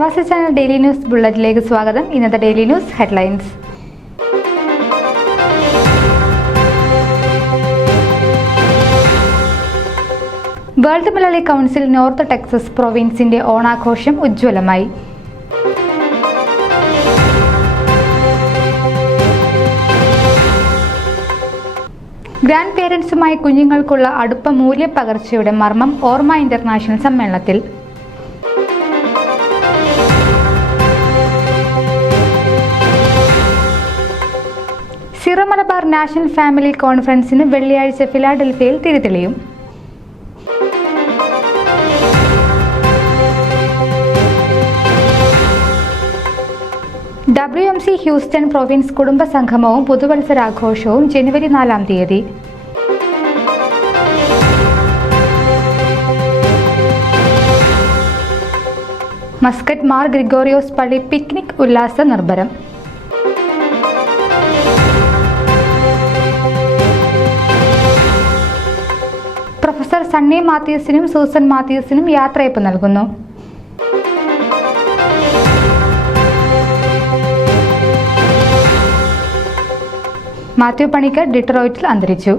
പ്രവാസി channel daily news ബുള്ളറ്റിലേക്ക് സ്വാഗതം. ഇന്നത്തെ daily news headlines. World Malayali council North Texas പ്രൊവിൻസിന്റെ ഓണാഘോഷം ഉജ്ജ്വലമായി. ഗ്രാൻഡ് പേരൻസുമായി കുഞ്ഞുങ്ങൾക്കുള്ള അടുപ്പ മൂല്യപ്പകർച്ചയുടെ മർമ്മം ഓർമ്മ ഇന്റർനാഷണൽ സമ്മേളനത്തിൽ. സിറോ മലബാർ നാഷണൽ ഫാമിലി കോൺഫറൻസിന് വെള്ളിയാഴ്ച ഫിലാഡൽഫിയയിൽ തിരിതെളിയും. WMC ഹ്യൂസ്റ്റൺ പ്രൊവിൻസ് കുടുംബ സംഗമവും പുതുവത്സരാഘോഷവും ജനുവരി 4-ാം തീയതി. മസ്കറ്റ് മാർ ഗ്രിഗോറിയോസ് പള്ളി പിക്നിക് ഉല്ലാസ നിർഭരം. പ്രൊഫസർ സണ്ണി മാത്യൂസിനും സൂസൻ മാത്യൂസിനും യാത്രയയപ്പ് നൽകുന്നു. മാത്യു പണിക്കർ ഡിട്രോയിറ്റിൽ അന്തരിച്ചു.